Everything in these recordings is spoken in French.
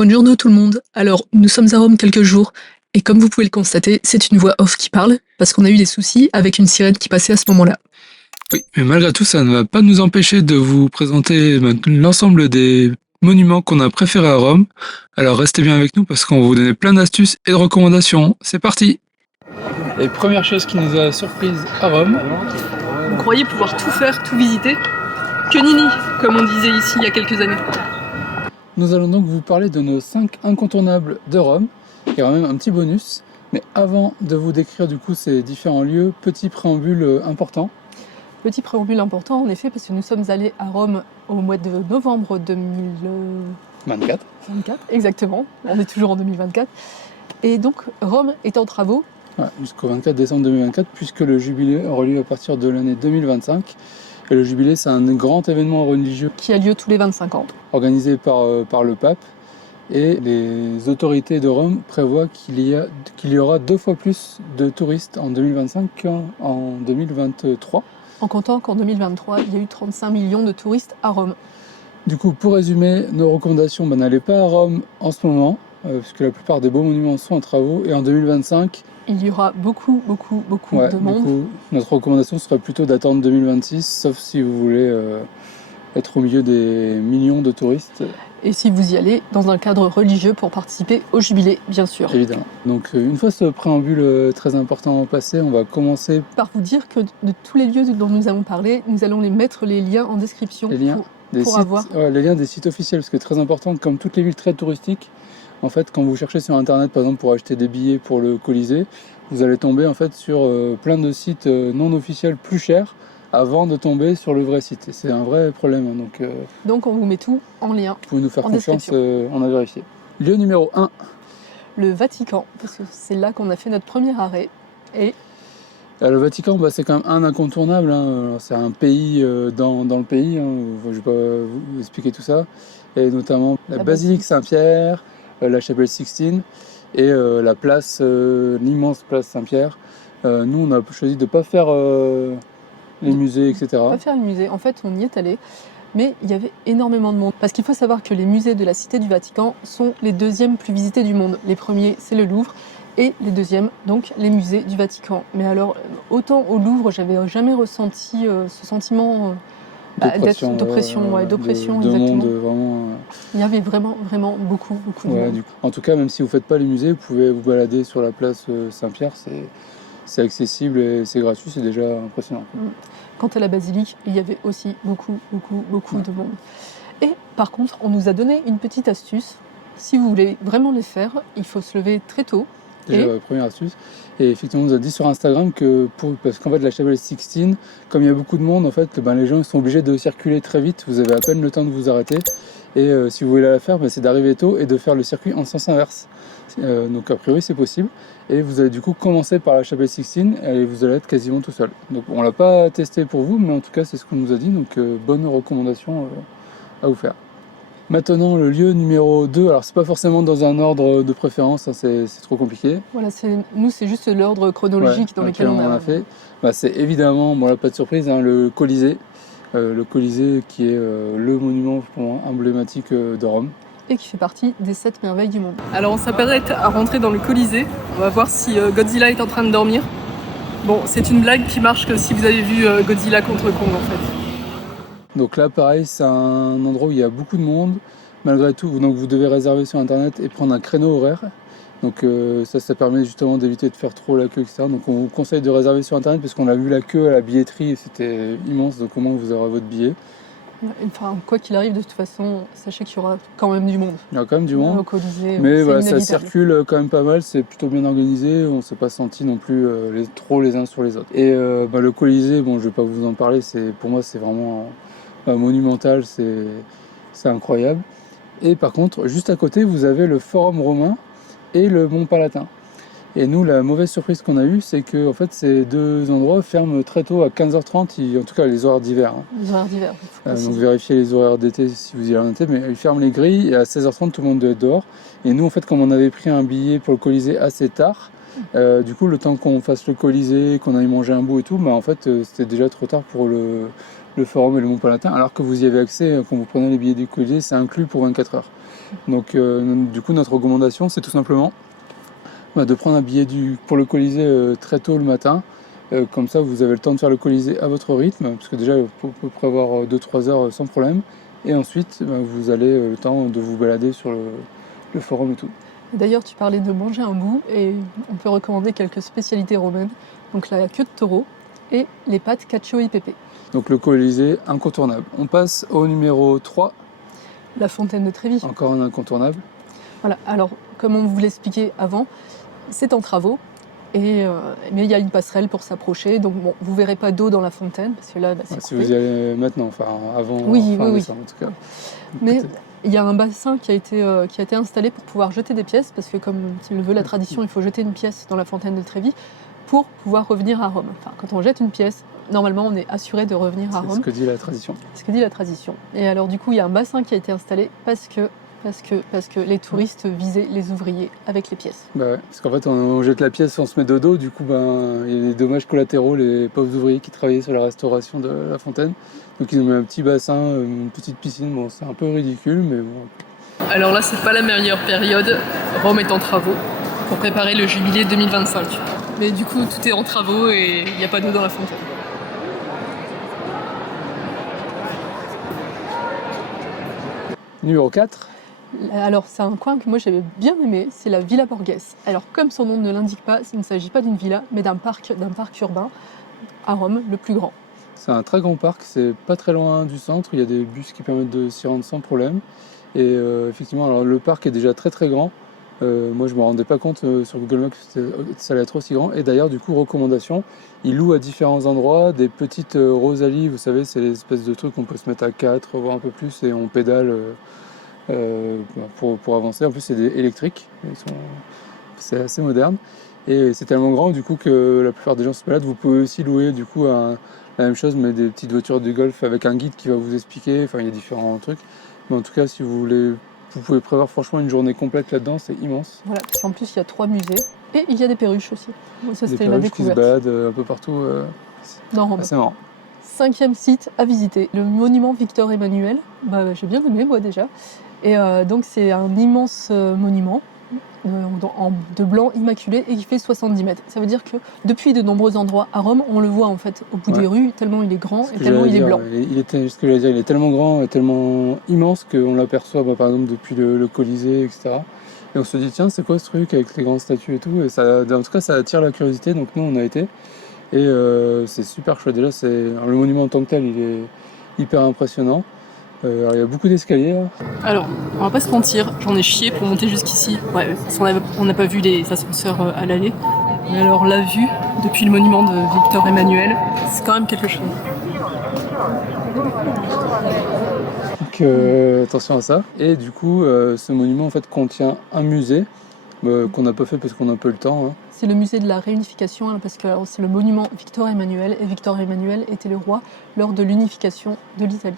Bonne journée tout le monde. Alors, nous sommes à Rome quelques jours, et comme vous pouvez le constater, c'est une voix off qui parle, parce qu'on a eu des soucis avec une sirène qui passait à ce moment-là. Oui, mais malgré tout, ça ne va pas nous empêcher de vous présenter l'ensemble des monuments qu'on a préférés à Rome. Alors restez bien avec nous parce qu'on va vous donner plein d'astuces et de recommandations. C'est parti! Et première chose qui nous a surprise à Rome. Vous croyez pouvoir tout faire, tout visiter? Que nini, comme on disait ici il y a quelques années. Nous allons donc vous parler de nos 5 incontournables de Rome. Il y aura même un petit bonus. Mais avant de vous décrire du coup ces différents lieux, petit préambule important. Petit préambule important en effet, parce que nous sommes allés à Rome au mois de novembre 2024. 24. Exactement, on est toujours en 2024. Et donc Rome est en travaux. Ouais, jusqu'au 24 décembre 2024, puisque le jubilé aura lieu à partir de l'année 2025. Et le jubilé, c'est un grand événement religieux Qui a lieu tous les 25 ans. Organisé par le pape. Et les autorités de Rome prévoient qu'il y aura 2 fois plus de touristes en 2025 qu'en 2023. En comptant qu'en 2023, il y a eu 35 millions de touristes à Rome. Du coup, pour résumer, nos recommandations, n'allez pas à Rome en ce moment, puisque la plupart des beaux monuments sont en travaux. Et en 2025, il y aura beaucoup de monde. Du coup, notre recommandation serait plutôt d'attendre 2026, sauf si vous voulez être au milieu des millions de touristes. Et si vous y allez dans un cadre religieux pour participer au jubilé, bien sûr. Évidemment. Donc une fois ce préambule très important passé, on va commencer par vous dire que de tous les lieux dont nous avons parlé, nous allons les mettre les liens en description les liens les liens des sites officiels, parce que c'est très important, comme toutes les villes très touristiques, en fait, quand vous cherchez sur internet par exemple pour acheter des billets pour le Colisée, vous allez tomber en fait sur plein de sites non officiels plus chers avant de tomber sur le vrai site. Et c'est un vrai problème. Donc on vous met tout en lien. Vous pouvez nous faire confiance, on a vérifié. Lieu numéro 1. Le Vatican, parce que c'est là qu'on a fait notre premier arrêt. Et le Vatican, c'est quand même un incontournable. C'est un pays dans le pays. Je ne vais pas vous expliquer tout ça. Et notamment la basilique Saint-Pierre, la chapelle Sixtine et la place, l'immense place Saint-Pierre. Nous, on a choisi de ne pas faire les musées, etc. Pas faire les musées. En fait, on y est allé, mais il y avait énormément de monde. Parce qu'il faut savoir que les musées de la Cité du Vatican sont les deuxièmes plus visités du monde. Les premiers, c'est le Louvre. Et les deuxièmes, donc les musées du Vatican. Mais alors, autant au Louvre, j'avais jamais ressenti ce sentiment d'oppression, de monde, vraiment. Il y avait vraiment beaucoup de monde. En tout cas, même si vous ne faites pas les musées, vous pouvez vous balader sur la place Saint-Pierre, c'est accessible et c'est gratuit, c'est déjà impressionnant. Quant à la basilique, il y avait aussi beaucoup de monde. Et par contre, on nous a donné une petite astuce. Si vous voulez vraiment les faire, il faut se lever très tôt. Déjà, première astuce. Et effectivement, on nous a dit sur Instagram que parce qu'en fait, la chapelle Sixtine, comme il y a beaucoup de monde, en fait, les gens sont obligés de circuler très vite. Vous avez à peine le temps de vous arrêter. Et si vous voulez la faire, c'est d'arriver tôt et de faire le circuit en sens inverse. Donc a priori, c'est possible. Et vous allez du coup commencer par la chapelle Sixtine et vous allez être quasiment tout seul. Donc on l'a pas testé pour vous, mais en tout cas, c'est ce qu'on nous a dit. Donc bonne recommandation à vous faire. Maintenant, le lieu numéro 2, alors c'est pas forcément dans un ordre de préférence, c'est trop compliqué. Voilà, nous c'est juste l'ordre chronologique dans lequel on a fait. C'est évidemment, là pas de surprise, le Colisée. Le Colisée qui est le monument emblématique de Rome. Et qui fait partie des 7 merveilles du monde. Alors on s'apprête à rentrer dans le Colisée, on va voir si Godzilla est en train de dormir. Bon, c'est une blague qui marche que si vous avez vu Godzilla contre Kong en fait. Donc là, pareil, c'est un endroit où il y a beaucoup de monde. Malgré tout, donc vous devez réserver sur internet et prendre un créneau horaire. Donc ça permet justement d'éviter de faire trop la queue, etc. Donc on vous conseille de réserver sur internet parce qu'on a vu la queue à la billetterie et c'était immense. Donc au moins vous aurez votre billet. Enfin, quoi qu'il arrive, de toute façon, sachez qu'il y aura quand même du monde. Il y a quand même du monde. Au Colisée, mais voilà, ça circule quand même pas mal, c'est plutôt bien organisé, on ne s'est pas senti non plus trop les uns sur les autres. Et le Colisée, je ne vais pas vous en parler, pour moi c'est vraiment monumental, c'est incroyable. Et par contre, juste à côté, vous avez le Forum romain et le Mont Palatin. Et nous, la mauvaise surprise qu'on a eue, c'est que en fait, ces deux endroits ferment très tôt à 15h30, en tout cas les horaires d'hiver. Les horaires d'hiver. Donc vérifiez les horaires d'été si vous y allez en été, mais ils ferment les grilles et à 16h30, tout le monde doit être dehors. Et nous, en fait, comme on avait pris un billet pour le Colisée assez tard, du coup, le temps qu'on fasse le Colisée, qu'on aille manger un bout et tout, en fait, c'était déjà trop tard pour le Forum et le Mont Palatin, alors que vous y avez accès, quand vous prenez les billets du Colisée, c'est inclus pour 24 heures. Donc du coup notre recommandation c'est tout simplement de prendre un billet pour le Colisée très tôt le matin. Comme ça vous avez le temps de faire le Colisée à votre rythme, parce que déjà vous pouvez prévoir 2-3 heures sans problème. Et ensuite vous avez le temps de vous balader sur le forum et tout. D'ailleurs, tu parlais de manger un bout et on peut recommander quelques spécialités romaines. Donc la queue de taureau et les pâtes cacio e pepe. Donc le Colisée incontournable. On passe au numéro 3, La fontaine de Trévi. encore un incontournable. Voilà, alors comme on vous l'expliquait avant, c'est en travaux. Mais il y a une passerelle pour s'approcher, donc bon, vous verrez pas d'eau dans la fontaine, parce que là, c'est Si coupé. vous y allez maintenant, enfin avant, Oui, fin oui, oui. décembre en tout cas. Mais Peut-être. il y a un bassin qui a été installé pour pouvoir jeter des pièces, parce que comme le veut la tradition, il faut jeter une pièce dans la fontaine de Trévi pour pouvoir revenir à Rome. Enfin, quand on jette une pièce, normalement, on est assuré de revenir à C'est Rome. ce que dit la tradition. C'est ce que dit la tradition. Et alors, du coup, il y a un bassin qui a été installé parce que les touristes visaient les ouvriers avec les pièces. Bah ouais, parce qu'en fait on jette la pièce, on se met de dos, du coup il y a des dommages collatéraux, les pauvres ouvriers qui travaillaient sur la restauration de la fontaine. Donc ils ont mis un petit bassin, une petite piscine, bon c'est un peu ridicule mais bon. Alors là, c'est pas la meilleure période. Rome est en travaux pour préparer le jubilé 2025. Mais du coup, tout est en travaux et il n'y a pas d'eau dans la fontaine. Numéro 4. Alors, c'est un coin que moi j'avais bien aimé, c'est la Villa Borghese. Alors, comme son nom ne l'indique pas, il ne s'agit pas d'une villa, mais d'un parc urbain à Rome, le plus grand. C'est un très grand parc, c'est pas très loin du centre, il y a des bus qui permettent de s'y rendre sans problème. Et effectivement, alors le parc est déjà très très grand. Moi je me rendais pas compte sur Google Maps que ça allait être aussi grand. Et d'ailleurs, du coup, recommandation, ils louent à différents endroits des petites rosalies, vous savez, c'est l'espèce de truc qu'on peut se mettre à 4, voire un peu plus, et on pédale pour avancer. En plus, c'est électriques, c'est assez moderne. Et c'est tellement grand du coup que la plupart des gens se baladent. Vous pouvez aussi louer du coup la même chose, mais des petites voitures de golf avec un guide qui va vous expliquer. Enfin, il y a différents trucs. Mais en tout cas, si vous voulez, vous pouvez prévoir franchement une journée complète là-dedans, c'est immense. Voilà, parce qu'en plus, il y a 3 musées et il y a des perruches aussi. Bon, ça, Des c'était la perruches qui se découverte. baladent un peu partout. Dans Rome. C'est marrant. 5e site à visiter, le monument Victor Emmanuel. J'ai bien aimé moi déjà. Et donc c'est un immense monument de blanc immaculé et qui fait 70 mètres. Ça veut dire que depuis de nombreux endroits à Rome, on le voit en fait au bout des rues, tellement il est grand et tellement il est blanc. Ce que j'allais dire, il est tellement grand et tellement immense qu'on l'aperçoit par exemple depuis le Colisée, etc. Et on se dit tiens, c'est quoi ce truc avec les grandes statues et tout. Et ça, en tout cas, ça attire la curiosité, donc nous on a été. Et c'est super chouette. Déjà, le monument en tant que tel, il est hyper impressionnant. Alors, il y a beaucoup d'escaliers là. Alors, on va pas se mentir, j'en ai chié pour monter jusqu'ici. Ouais, parce qu'on n'a pas vu les ascenseurs à l'aller. Mais alors, la vue depuis le monument de Victor Emmanuel, c'est quand même quelque chose. Donc attention à ça. Et du coup, ce monument en fait contient un musée qu'on n'a pas fait parce qu'on n'a pas eu le temps. Hein. C'est le musée de la réunification, parce que c'est le monument Victor Emmanuel, et Victor Emmanuel était le roi lors de l'unification de l'Italie.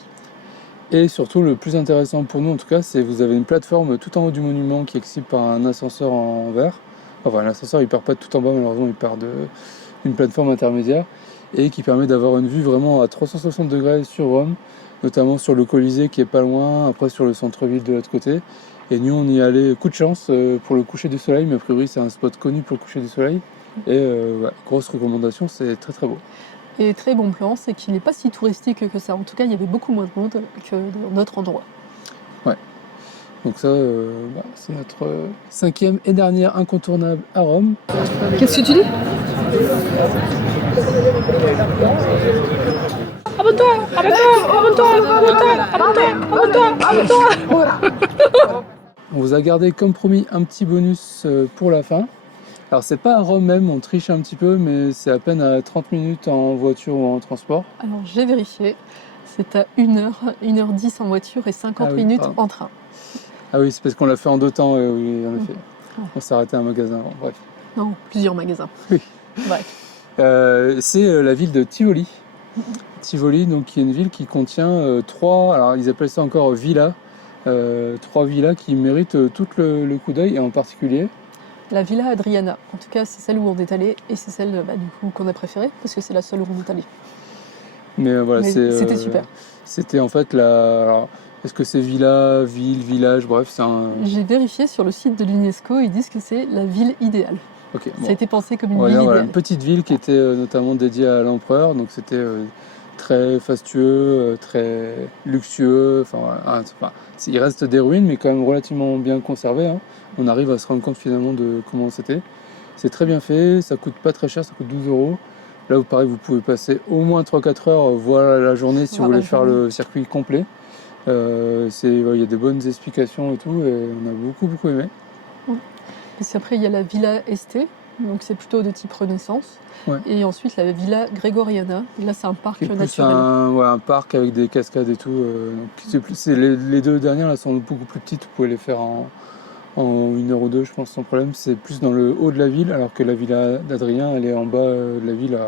Et surtout, le plus intéressant pour nous en tout cas, c'est que vous avez une plateforme tout en haut du monument qui est accessible par un ascenseur en verre. Enfin, l'ascenseur il part pas tout en bas, malheureusement, il part d'une plateforme intermédiaire et qui permet d'avoir une vue vraiment à 360 degrés sur Rome, notamment sur le Colisée qui est pas loin, après sur le centre-ville de l'autre côté. Et nous, on y allait coup de chance pour le coucher du soleil, mais a priori, c'est un spot connu pour le coucher du soleil. Et grosse recommandation, c'est très très beau. Et très bon plan, c'est qu'il n'est pas si touristique que ça. En tout cas, il y avait beaucoup moins de monde que dans d'autres endroits. Ouais. Donc ça, c'est notre 5e et dernière incontournable à Rome. Qu'est-ce que tu dis? Abonne-toi, On vous a gardé comme promis un petit bonus pour la fin. Alors c'est pas à Rome même, on triche un petit peu, mais c'est à peine à 30 minutes en voiture ou en transport. Alors j'ai vérifié, c'est à 1h10 en voiture et 50 minutes en train. Ah oui, c'est parce qu'on l'a fait en 2 temps, oui, en effet. On s'est arrêté à un magasin avant, bref. Non, plusieurs magasins. Oui. Bref. C'est la ville de Tivoli. Tivoli, donc, qui est une ville qui contient 3, alors ils appellent ça encore villas, 3 villas qui méritent tout le coup d'œil, et en particulier la Villa Adriana. En tout cas, c'est celle où on est allé et c'est celle du coup, qu'on a préférée parce que c'est la seule où on est allé. Mais voilà, c'était super. C'était en fait alors, Est-ce que c'est villa, ville, village, bref, c'est un... J'ai vérifié sur le site de l'UNESCO, ils disent que c'est la ville idéale. Ok, Ça a été pensé comme une on va ville dire, voilà, idéale. une petite ville qui était notamment dédiée à l'empereur, donc c'était très fastueux, très luxueux, enfin voilà, il reste des ruines, mais quand même relativement bien conservé, hein. On arrive à se rendre compte finalement de comment c'était. C'est très bien fait, ça coûte pas très cher, ça coûte 12 euros. Là, pareil, vous pouvez passer au moins 3-4 heures, voir la journée si vous Voir la voulez faire journée. le circuit complet. Il y a des bonnes explications et tout, et on a beaucoup aimé. Parce qu'après, il y a la Villa Este, donc c'est plutôt de type Renaissance. Ouais. Et ensuite, la Villa Gregoriana. Et là, c'est un parc Qui est plus naturel. un parc avec des cascades et tout. Les deux dernières là, sont beaucoup plus petites, vous pouvez les faire en 1 heure ou deux, je pense, sans problème. C'est plus dans le haut de la ville, alors que la villa d'Adrien, elle est en bas de la ville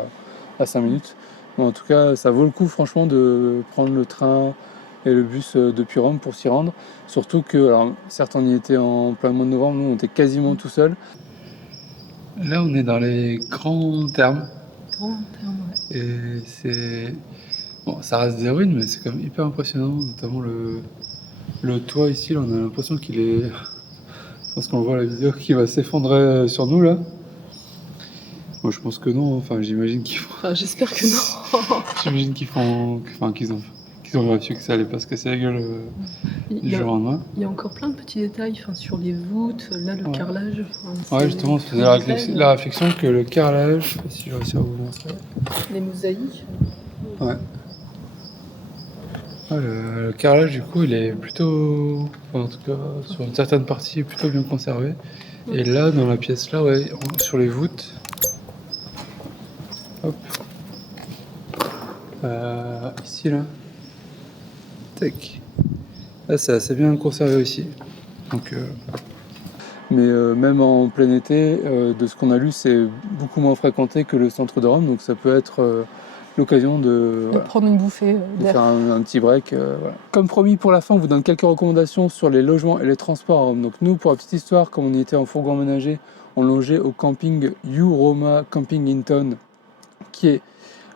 à 5 minutes. Bon, en tout cas, ça vaut le coup, franchement, de prendre le train et le bus depuis Rome pour s'y rendre. Surtout que, alors, certes, on y était en plein mois de novembre, nous, on était quasiment tout seul. Là, on est dans les grands termes. Grand terme, ouais. Et c'est... Bon, ça reste des ruines, mais c'est quand même hyper impressionnant, notamment le toit ici, là, on a l'impression qu'il est... Je pense qu'on voit la vidéo qui va s'effondrer sur nous, là. Moi, je pense que non, enfin, j'imagine qu'ils font... Enfin, j'espère que non. J'imagine qu'ils font... Enfin, qu'ils ont vérifié que ça allait pas se casser la gueule du jour au lendemain. Il y a encore plein de petits détails, enfin, sur les voûtes, là, le carrelage. Enfin, ouais, justement, on se faisait la réflexion que le carrelage... Je sais pas si je réussis à vous montrer. Les mosaïques. Ouais. Ah, le carrelage, du coup, il est plutôt, enfin, en tout cas, sur une certaine partie, plutôt bien conservé. Et là, dans la pièce là, ouais, sur les voûtes, hop, ici là, tac, là, c'est assez bien conservé aussi. Donc, mais même en plein été, de ce qu'on a lu, c'est beaucoup moins fréquenté que le centre de Rome, donc ça peut être l'occasion de prendre une bouffée de d'air. faire un petit break. Voilà. Comme promis, pour la fin, on vous donne quelques recommandations sur les logements et les transports à Rome. Donc nous, pour la petite histoire, comme on y était en fourgon aménagé, on logeait au camping U Roma Camping Hinton, qui est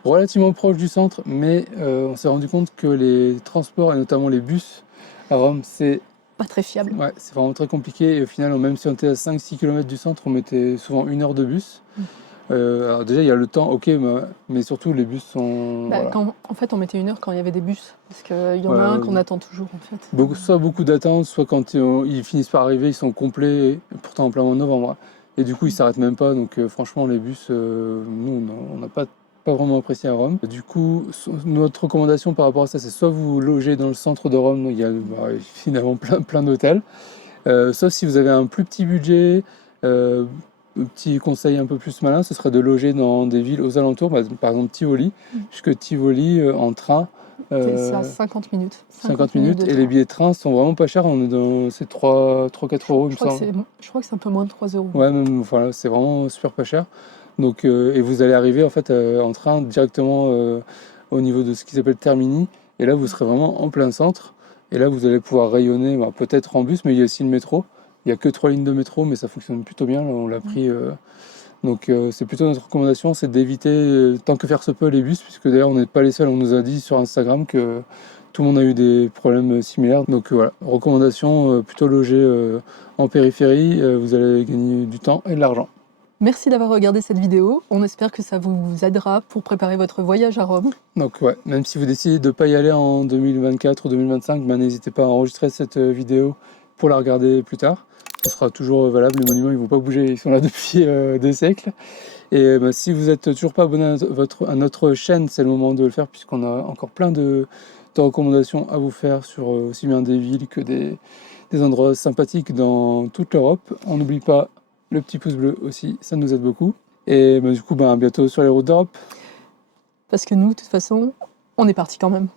relativement proche du centre, mais on s'est rendu compte que les transports, et notamment les bus à Rome, c'est Pas très fiable. ouais, c'est vraiment très compliqué. Et au final, même si on était à 5-6 km du centre, on mettait souvent 1 heure de bus. Alors déjà, il y a le temps, ok, mais surtout les bus sont... voilà. En fait, on mettait 1 heure quand il y avait des bus, parce qu'il y en a un qu'on attend toujours, en fait. Soit beaucoup d'attentes, soit quand ils finissent par arriver, ils sont complets, pourtant en plein mois de novembre. Et du coup, ils s'arrêtent même pas. Donc franchement, les bus, nous, on n'a pas vraiment apprécié à Rome. Du coup, notre recommandation par rapport à ça, c'est soit vous logez dans le centre de Rome, il y a finalement plein d'hôtels, sauf si vous avez un plus petit budget. Un petit conseil un peu plus malin, ce serait de loger dans des villes aux alentours, par exemple Tivoli, puisque Tivoli en train, c'est à 50 minutes. 50 minutes, et les billets de train sont vraiment pas chers, on est dans ces 3-4 euros, il me semble. Je crois que c'est un peu moins de 3 euros. Ouais, même, enfin, c'est vraiment super pas cher. Donc, et vous allez arriver en fait en train directement au niveau de ce qui s'appelle Termini, et là vous serez vraiment en plein centre, et là vous allez pouvoir rayonner, peut-être en bus, mais il y a aussi le métro. Il n'y a que 3 lignes de métro, mais ça fonctionne plutôt bien, là, on l'a pris. Donc c'est plutôt notre recommandation, c'est d'éviter tant que faire se peut les bus, puisque d'ailleurs on n'est pas les seuls, on nous a dit sur Instagram que tout le monde a eu des problèmes similaires. Donc voilà, recommandation, plutôt loger en périphérie, vous allez gagner du temps et de l'argent. Merci d'avoir regardé cette vidéo, on espère que ça vous aidera pour préparer votre voyage à Rome. Donc ouais, même si vous décidez de ne pas y aller en 2024 ou 2025, n'hésitez pas à enregistrer cette vidéo pour la regarder plus tard. Ce sera toujours valable, les monuments ils vont pas bouger, ils sont là depuis des siècles. Et si vous n'êtes toujours pas abonné à notre chaîne, c'est le moment de le faire, puisqu'on a encore plein de recommandations à vous faire sur aussi bien des villes que des endroits sympathiques dans toute l'Europe. On n'oublie pas le petit pouce bleu aussi, ça nous aide beaucoup. Et du coup, à bientôt sur les routes d'Europe. Parce que nous, de toute façon, on est parti quand même.